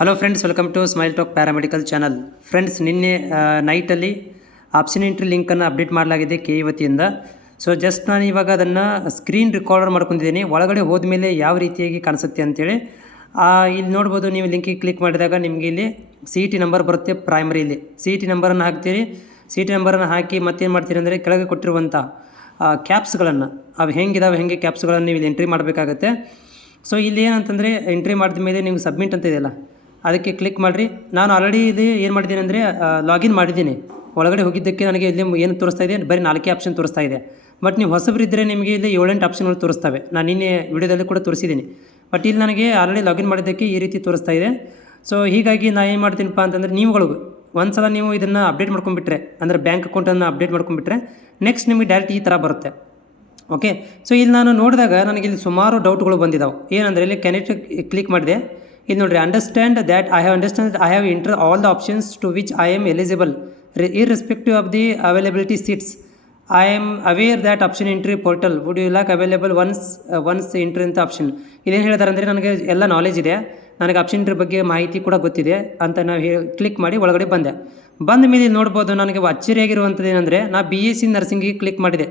Hello friends, welcome to smile talk paramedical channel. Friends, ನಿನ್ನೆ ನೈಟಲ್ಲಿ option entry ಲಿಂಕನ್ನು update ಮಾಡಲಾಗಿದೆ ಕೆ ವತಿಯಿಂದ. ಸೊ ಜಸ್ಟ್ ನಾನು ಇವಾಗ ಅದನ್ನು ಸ್ಕ್ರೀನ್ ರೆಕಾರ್ಡರ್ ಮಾಡ್ಕೊಂಡಿದ್ದೀನಿ. ಒಳಗಡೆ ಹೋದ್ಮೇಲೆ ಯಾವ ರೀತಿಯಾಗಿ ಕಾಣಿಸುತ್ತೆ ಅಂತೇಳಿ ಇಲ್ಲಿ ನೋಡ್ಬೋದು. ನೀವು ಲಿಂಕಿಗೆ ಕ್ಲಿಕ್ ಮಾಡಿದಾಗ ನಿಮಗೆ ಇಲ್ಲಿ ಸಿ ಟಿ ನಂಬರ್ ಬರುತ್ತೆ. ಪ್ರೈಮರಿಲಿ ಸಿ ಟಿ ನಂಬರನ್ನು ಹಾಕ್ತೀರಿ. ಸಿ ಟಿ ನಂಬರನ್ನು ಹಾಕಿ ಮತ್ತೇನು ಮಾಡ್ತೀರಿ ಅಂದರೆ ಕೆಳಗೆ ಕೊಟ್ಟಿರುವಂಥ ಕ್ಯಾಪ್ಸ್ಗಳನ್ನು ಅವು ಹೆಂಗೆ ಕ್ಯಾಪ್ಸ್ಗಳನ್ನು ನೀವು ಇಲ್ಲಿ ಎಂಟ್ರಿ ಮಾಡಬೇಕಾಗತ್ತೆ. ಸೊ ಇಲ್ಲಿ ಏನಂತಂದರೆ ಎಂಟ್ರಿ ಮಾಡಿದ ಮೇಲೆ ನೀವು ಸಬ್ಮಿಟ್ ಅಂತ ಇದೆಯಲ್ಲ, ಅದಕ್ಕೆ ಕ್ಲಿಕ್ ಮಾಡಿರಿ. ನಾನು ಆಲ್ರೆಡಿ ಇಲ್ಲಿ ಏನು ಮಾಡಿದ್ದೀನಿ ಅಂದರೆ ಲಾಗಿನ್ ಮಾಡಿದ್ದೀನಿ. ಒಳಗಡೆ ಹೋಗಿದ್ದಕ್ಕೆ ನನಗೆ ಇಲ್ಲಿ ಏನು ತೋರಿಸ್ತಾ ಇದೆ, ಬರೀ 4 ಆಪ್ಷನ್ ತೋರಿಸ್ತಾ ಇದೆ. ಬಟ್ ನೀವು ಹೊಸಬರಿದ್ದರೆ ನಿಮಗೆ ಇಲ್ಲಿ 7-8 ಆಪ್ಷನ್ಗಳು ತೋರಿಸ್ತವೆ. ನಾನು ನಿನ್ನೆ ವಿಡಿಯೋದಲ್ಲಿ ಕೂಡ ತೋರಿಸಿದ್ದೀನಿ. ಬಟ್ ಇಲ್ಲಿ ನನಗೆ ಆಲ್ರೆಡಿ ಲಾಗಿನ್ ಮಾಡಿದ್ದಕ್ಕೆ ಈ ರೀತಿ ತೋರಿಸ್ತಾ ಇದೆ. ಸೊ ಹೀಗಾಗಿ ನಾನು ಏನು ಮಾಡ್ತೀನಪ್ಪ ಅಂತಂದರೆ, ನೀವುಗಳು ಒಂದು ಸಲ ನೀವು ಇದನ್ನು ಅಪ್ಡೇಟ್ ಮಾಡ್ಕೊಂಡ್ಬಿಟ್ರೆ, ಅಂದರೆ ಬ್ಯಾಂಕ್ ಅಕೌಂಟನ್ನು ಅಪ್ಡೇಟ್ ಮಾಡ್ಕೊಂಡ್ಬಿಟ್ರೆ ನೆಕ್ಸ್ಟ್ ನಿಮಗೆ ಡೈರೆಕ್ಟ್ ಈ ಥರ ಬರುತ್ತೆ. ಓಕೆ. ಸೊ ಇಲ್ಲಿ ನಾನು ನೋಡಿದಾಗ ನನಗೆ ಇಲ್ಲಿ ಸುಮಾರು ಡೌಟ್ಗಳು ಬಂದಿದ್ದಾವೆ. ಏನಂದರೆ ಇಲ್ಲಿ ಕ್ಯಾನೆಟ್ ಕ್ಲಿಕ್ ಮಾಡಿದೆ. ಇಲ್ಲಿ ನೋಡಿರಿ, understand I have enter all the options to which I am eligible irrespective of the availability seats. I am aware that option entry portal would you lock available once entry ಅಂತ option. ಇದೇನು ಹೇಳ್ತಾರೆ ಅಂದರೆ, ನನಗೆ ಎಲ್ಲ knowledge ಇದೆ, ನನಗೆ option entry ಬಗ್ಗೆ ಮಾಹಿತಿ ಕೂಡ ಗೊತ್ತಿದೆ ಅಂತ ನಾವು ಕ್ಲಿಕ್ ಮಾಡಿ ಒಳಗಡೆ ಬಂದೆ. ಬಂದ ಮೇಲೆ ಇಲ್ಲಿ ನೋಡ್ಬೋದು, ನನಗೆ ಅಚ್ಚರಿಯಾಗಿರುವಂಥದ್ದು ಏನಂದರೆ, ನಾನು BSc ನರ್ಸಿಂಗಿಗೆ ಕ್ಲಿಕ್ ಮಾಡಿದೆ.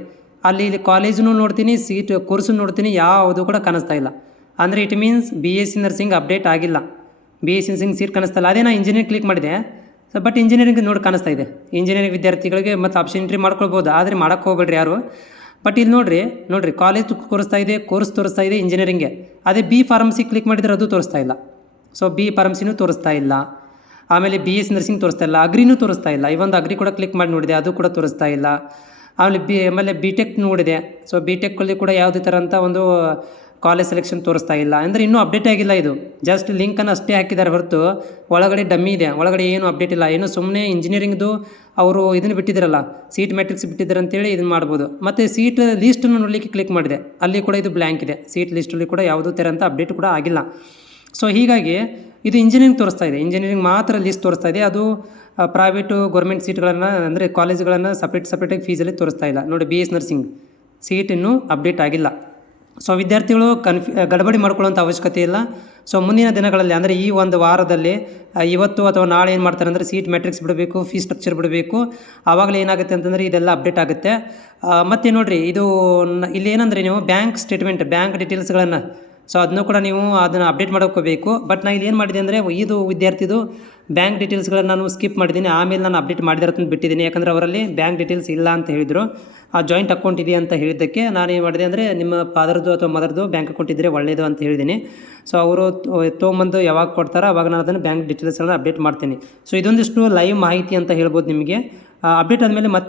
ಇಲ್ಲಿ ಕಾಲೇಜನ್ನು ನೋಡ್ತೀನಿ, ಸೀಟ್ ಕೋರ್ಸು ನೋಡ್ತೀನಿ, ಯಾವುದು ಕೂಡ ಕಾಣಿಸ್ತಾ ಇಲ್ಲ. ಅಂದರೆ it means BSc nursing update ಆಗಿಲ್ಲ. BSc ನರ್ಸಿಂಗ್ ಸೀಟ್ ಕಾಣಿಸ್ತಾ ಇಲ್ಲ. ಅದೇ ನಾನು ಇಂಜಿನಿಯರಿಂಗ್ ಕ್ಲಿಕ್ ಮಾಡಿದೆ. ಸೊ ಬಟ್ ಇಂಜಿನಿಯರಿಂಗ್ ನೋಡಿ ಕಾಣಿಸ್ತಾ ಇದೆ. ಇಂಜಿನಿಯರಿಂಗ್ ವಿದ್ಯಾರ್ಥಿಗಳಿಗೆ ಮತ್ತು ಆಪ್ಷನ್ ಎಂಟ್ರಿ ಮಾಡ್ಕೊಳ್ಬೋದು, ಆದರೆ ಮಾಡೋಕ್ಕೆ ಹೋಗ್ಬೇಡ್ರಿ ಯಾರು. ಬಟ್ ಇಲ್ಲಿ ನೋಡಿರಿ ಕಾಲೇಜ್ ತೋರಿಸ್ತಾ ಇದೆ, ಕೋರ್ಸ್ ತೋರಿಸ್ತಾ ಇದೆ ಇಂಜಿನಿಯರಿಂಗ್ಗೆ. ಅದೇ B ಫಾರ್ಮಸಿ ಕ್ಲಿಕ್ ಮಾಡಿದರೆ ಅದು ತೋರಿಸ್ತಾ ಇಲ್ಲ. ಸೊ B ಫಾರ್ಮಸಿನೂ ತೋರಿಸ್ತಾ ಇಲ್ಲ. ಆಮೇಲೆ BSc ನರ್ಸಿಂಗ್ ತೋರಿಸ್ತಾ ಇಲ್ಲ, ಅಗ್ರಿನೂ ತೋರಿಸ್ತಾ ಇಲ್ಲ. ಇವೊಂದು ಅಗ್ರಿ ಕೂಡ ಕ್ಲಿಕ್ ಮಾಡಿ ನೋಡಿದೆ, ಅದು ಕೂಡ ತೋರಿಸ್ತಾ ಇಲ್ಲ. ಆಮೇಲೆ B.Tech ನೋಡಿದೆ. ಸೊ B.Techಲ್ಲಿ ಕೂಡ ಯಾವುದೇ ಥರ ಅಂತ ಒಂದು ಕಾಲೇಜ್ ಸೆಲೆಕ್ಷನ್ ತೋರಿಸ್ತಾ ಇಲ್ಲ. ಅಂದರೆ ಇನ್ನೂ ಅಪ್ಡೇಟ್ ಆಗಿಲ್ಲ. ಇದು ಜಸ್ಟ್ ಲಿಂಕನ್ನು ಅಷ್ಟೇ ಹಾಕಿದ್ದಾರೆ ಹೊರತು ಒಳಗಡೆ ಡಮ್ಮಿ ಇದೆ, ಒಳಗಡೆ ಏನು ಅಪ್ಡೇಟ್ ಇಲ್ಲ. ಏನು ಸುಮ್ಮನೆ ಇಂಜಿನಿಯರಿಂಗ್ದು ಅವರು ಇದನ್ನು ಬಿಟ್ಟಿದ್ದಾರಲ್ಲ, ಸೀಟ್ ಮ್ಯಾಟ್ರಿಕ್ಸ್ ಬಿಟ್ಟಿದ್ದಾರೆ ಅಂತೇಳಿ ಇದನ್ನು ಮಾಡ್ಬೋದು. ಮತ್ತು ಸೀಟ್ ಲೀಸ್ಟನ್ನು ನೋಡಲಿಕ್ಕೆ ಕ್ಲಿಕ್ ಮಾಡಿದೆ, ಅಲ್ಲಿ ಕೂಡ ಇದು ಬ್ಲ್ಯಾಂಕ್ ಇದೆ. ಸೀಟ್ ಲಿಸ್ಟಲ್ಲಿ ಕೂಡ ಯಾವುದೂ ಥರ ಅಂತ ಅಪ್ಡೇಟ್ ಕೂಡ ಆಗಿಲ್ಲ. ಸೊ ಹೀಗಾಗಿ ಇದು ಇಂಜಿನಿಯರಿಂಗ್ ತೋರಿಸ್ತಾ ಇದೆ, ಇಂಜಿನಿಯರಿಂಗ್ ಮಾತ್ರ ಲೀಸ್ಟ್ ತೋರಿಸ್ತಾ ಇದೆ. ಅದು ಪ್ರೈವೇಟು ಗೌರ್ಮೆಂಟ್ ಸೀಟ್ಗಳನ್ನು ಅಂದರೆ ಕಾಲೇಜ್ಗಳನ್ನು ಸಪ್ರೇಟಾಗಿ ಫೀಸಲ್ಲಿ ತೋರಿಸ್ತಾ ಇಲ್ಲ. ನೋಡಿ, BS ನರ್ಸಿಂಗ್ ಸೀಟ್ ಇನ್ನೂ ಅಪ್ಡೇಟ್ ಆಗಿಲ್ಲ. ಸೊ ವಿದ್ಯಾರ್ಥಿಗಳು ಗಡಬಡಿ ಮಾಡ್ಕೊಳ್ಳೋಂಥ ಅವಶ್ಯಕತೆ ಇಲ್ಲ. ಸೊ ಮುಂದಿನ ದಿನಗಳಲ್ಲಿ ಅಂದರೆ ಈ ಒಂದು ವಾರದಲ್ಲಿ ಇವತ್ತು ಅಥವಾ ನಾಳೆ ಏನು ಮಾಡ್ತಾರೆ ಅಂದರೆ, ಸೀಟ್ ಮ್ಯಾಟ್ರಿಕ್ಸ್ ಬಿಡಬೇಕು, ಫೀಸ್ ಸ್ಟ್ರಕ್ಚರ್ ಬಿಡಬೇಕು. ಆವಾಗಲೇ ಏನಾಗುತ್ತೆ ಅಂತಂದರೆ ಇದೆಲ್ಲ ಅಪ್ಡೇಟ್ ಆಗುತ್ತೆ. ಮತ್ತು ನೋಡಿರಿ, ಇದು ಇಲ್ಲಿ ಏನಂದರೆ, ನೀವು ಬ್ಯಾಂಕ್ ಸ್ಟೇಟ್ಮೆಂಟ್, ಬ್ಯಾಂಕ್ ಡೀಟೇಲ್ಸ್ಗಳನ್ನು ಸೊ ಅದನ್ನು ಕೂಡ ನೀವು ಅದನ್ನು ಅಪ್ಡೇಟ್ ಮಾಡ್ಕೋಬೇಕು. ಬಟ್ ನಾನು ಇದೇನು ಮಾಡಿದೆ ಅಂದರೆ, ಇದು ವಿದ್ಯಾರ್ಥಿದು ಬ್ಯಾಂಕ್ ಡೀಟೇಲ್ಸ್ಗಳನ್ನು ನಾನು ಸ್ಕಿಪ್ ಮಾಡಿದ್ದೀನಿ. ಆಮೇಲೆ ನಾನು ಅಪ್ಡೇಟ್ ಮಾಡಿದಿರೋದನ್ನು ಬಿಟ್ಟಿದ್ದೀನಿ. ಯಾಕಂದರೆ ಅವರಲ್ಲಿ ಬ್ಯಾಂಕ್ ಡೀಟೇಲ್ಸ್ ಇಲ್ಲ ಅಂತ ಹೇಳಿದರು. ಜಾಯಿಂಟ್ ಅಕೌಂಟ್ ಇದೆ ಅಂತ ಹೇಳಿದ್ದಕ್ಕೆ ನಾನು ಏನು ಮಾಡಿದೆ ಅಂದರೆ, ನಿಮ್ಮ ಫಾದರ್ದು ಅಥವಾ ಮದರ್ದು ಬ್ಯಾಂಕ್ ಅಕೌಂಟ್ ಇದ್ದರೆ ಒಳ್ಳೆಯದು ಅಂತ ಹೇಳಿದ್ದೀನಿ. ಸೊ ಅವರು ತೊಗೊಂಬಂದು ಯಾವಾಗ ಕೊಡ್ತಾರೋ ಅವಾಗ ನಾನು ಅದನ್ನು ಬ್ಯಾಂಕ್ ಡೀಟೇಲ್ಸ್ಗಳನ್ನು ಅಪ್ಡೇಟ್ ಮಾಡ್ತೀನಿ. ಸೊ ಇದೊಂದಿಷ್ಟು ಲೈವ್ ಮಾಹಿತಿ ಅಂತ ಹೇಳ್ಬೋದು ನಿಮಗೆ. ಅಪ್ಡೇಟ್ ಆದಮೇಲೆ ಮತ್ತೆ